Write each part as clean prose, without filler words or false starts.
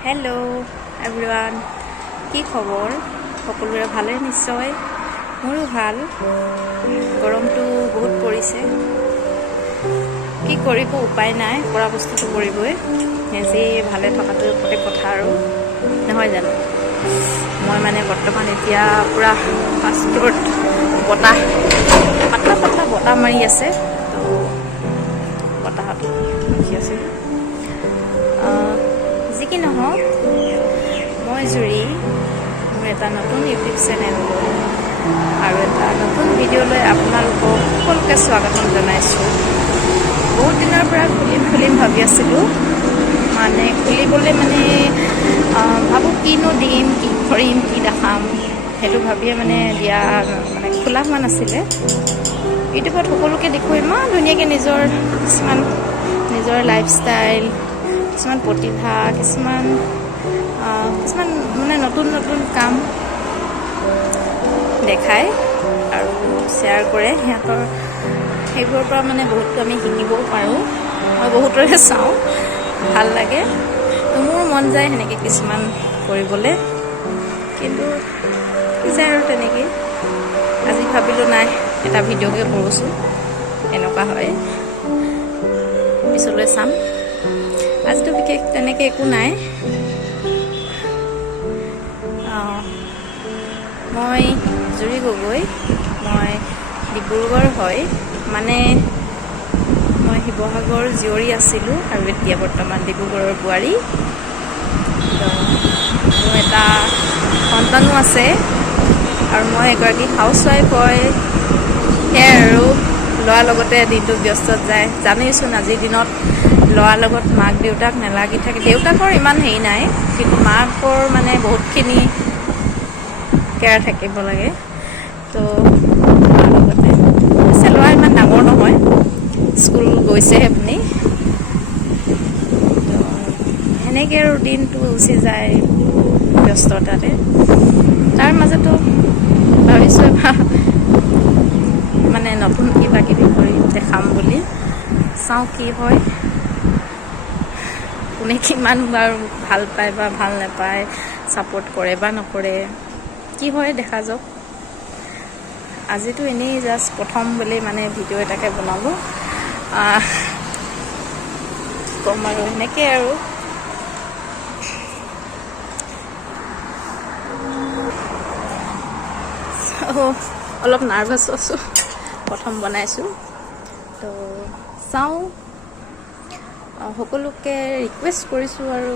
hello everyone की खबर सकलोरे भाले निश्चय मोरो ভাল गरमটো बहुत পৰিছে কি কৰিব উপায় নাই কৰা বস্তুটো কৰিবই হেজি ভালে থকাটো ওপৰতে কথা আৰু নহয় জানো মই মানে বৰ্তমান এতিয়া পুৰা ফাষ্টত বতাহ পাতলা বতাহ মাৰি আছে তো বতাহটো কি আছে যি কি নহওক মই জুৰি মোৰ এটা নতুন ইউটিউব চেনেল আৰু এটা নতুন ভিডিঅ' লৈ আপোনালোকক সকলোকে স্বাগতম জনাইছোঁ বহুত দিনৰ পৰা খুলিম ভাবি আছিলোঁ মানে খুলিবলৈ মানে ভাবোঁ কিনো দিম কি কৰিম কি দেখাম সেইটো ভাবিয়ে মানে দিয়া মানে খোলা হোৱা নাছিলে ইউটিউবত সকলোকে দেখোঁ ইমান ধুনীয়াকৈ কিছুমান নিজৰ লাইফষ্টাইল কিছুমান প্ৰতিভা কিছুমান মানে নতুন কাম দেখায় আৰু শ্বেয়াৰ কৰে সিহঁতৰ সেইবোৰৰ পৰা মানে বহুতো আমি শিকিবও পাৰোঁ মই বহুতৰে চাওঁ ভাল লাগে মোৰ মন যায় সেনেকৈ কিছুমান কৰিবলৈ কিন্তু কি যায় আৰু তেনেকৈ আজি ভাবিলোঁ নাই এটা ভিডিঅ'কে কৰোঁচোন এনেকুৱা হয় পিছলৈ চাম আজিতো বিশেষ তেনেকৈ একো নাই মই জুৰি গগৈ মই ডিব্ৰুগড় হয় মানে মই শিৱসাগৰ জীয়ৰী আছিলোঁ আৰু এতিয়া বৰ্তমান ডিব্ৰুগড়ৰ বোৱাৰী মোৰ এটা সন্তানো আছে আৰু মই এগৰাকী হাউচৱাইফ হয় সেয়াই আৰু ল'ৰাৰ লগতে দিনটো ব্যস্তত যায় জানিছোন আজিৰ দিনত ল'ৰাৰ লগত মাক দেউতাক নালাগি থাকে দেউতাকৰ ইমান হেৰি নাই কিন্তু মাকৰ মানে বহুতখিনি কেয়াৰ থাকিব লাগে তো ল'ৰাৰ লগতে ল'ৰা ইমান ডাঙৰ নহয় স্কুল গৈছেহে আপুনি সেনেকৈ আৰু দিনটো গুচি যায় ব্যস্ততাতে তাৰ মাজতো ভাবিছোঁ মানে নতুন কিবা কিবি কৰি দেখাম বুলি চাওঁ কি হয় কোনে কিমান বাৰু ভাল পায় বা ভাল নাপায় ছাপোৰ্ট কৰে বা নকৰে কি হয় দেখা যাওক আজিতো এনেই জাষ্ট প্ৰথম বুলি মানে ভিডিঅ' এটাকে বনালোঁ ক'ম আৰু সেনেকৈ আৰু অলপ নাৰ্ভাছ আছোঁ প্ৰথম বনাইছোঁ তো চাওঁ সকলোকে ৰিকুৱেষ্ট কৰিছোঁ আৰু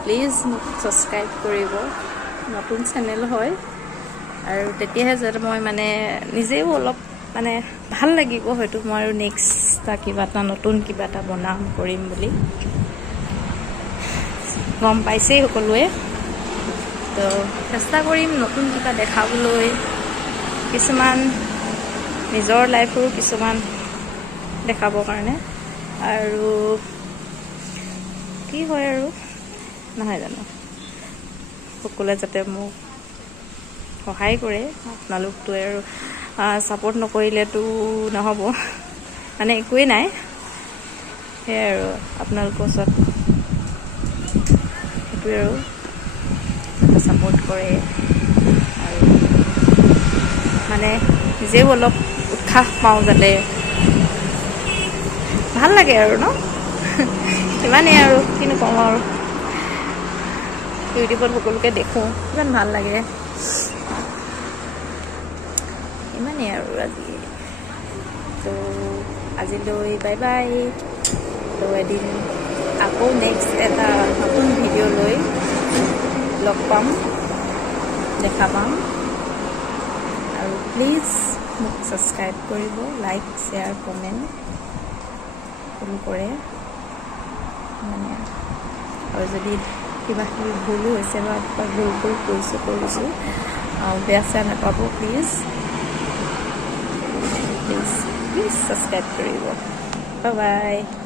প্লিজ মোক ছাবস্ক্ৰাইব কৰিব নতুন চেনেল হয় আৰু তেতিয়াহে যাতে মই মানে নিজেও অলপ মানে ভাল লাগিব হয়তো মই আৰু নেক্সট কিবা এটা নতুন কিবা এটা বনাম কৰিম বুলি গম পাইছেই সকলোৱে তো চেষ্টা কৰিম নতুন কিবা দেখাবলৈ কিছুমান নিজৰ লাইফৰো কিছুমান দেখাবৰ কাৰণে আৰু কি হয় আৰু নহয় জানো সকলোৱে যাতে মোক সহায় কৰে আপোনালোকতো আৰু ছাপোৰ্ট নকৰিলেতো নহ'ব মানে একোৱেই নাই সেয়াই আৰু আপোনালোকৰ ওচৰত সেইটোৱে আৰু ছাপোৰ্ট কৰে আৰু মানে নিজেও অলপ উৎসাহ পাওঁ যাতে ভাল লাগে আৰু ন ইমানেই আৰু কিনো কওঁ আৰু ইউটিউবত সকলোকে দেখোঁ ইমান ভাল লাগে ইমানেই আৰু আজি তো আজিলৈ বাই বাই তো এদিন আকৌ নেক্সট এটা নতুন ভিডিঅ' লৈ লগ পাম দেখা পাম আৰু প্লিজ মোক ছাবস্ক্ৰাইব কৰিব লাইক শ্বেয়াৰ কমেণ্ট সকলো কৰে মানে আৰু যদি কিবা কিবি ভুলো হৈছে বা ভুল কৰিছোঁ বেয়া চেয়া নাপাব প্লিজ ছাবস্ক্ৰাইব কৰিব বাই বাই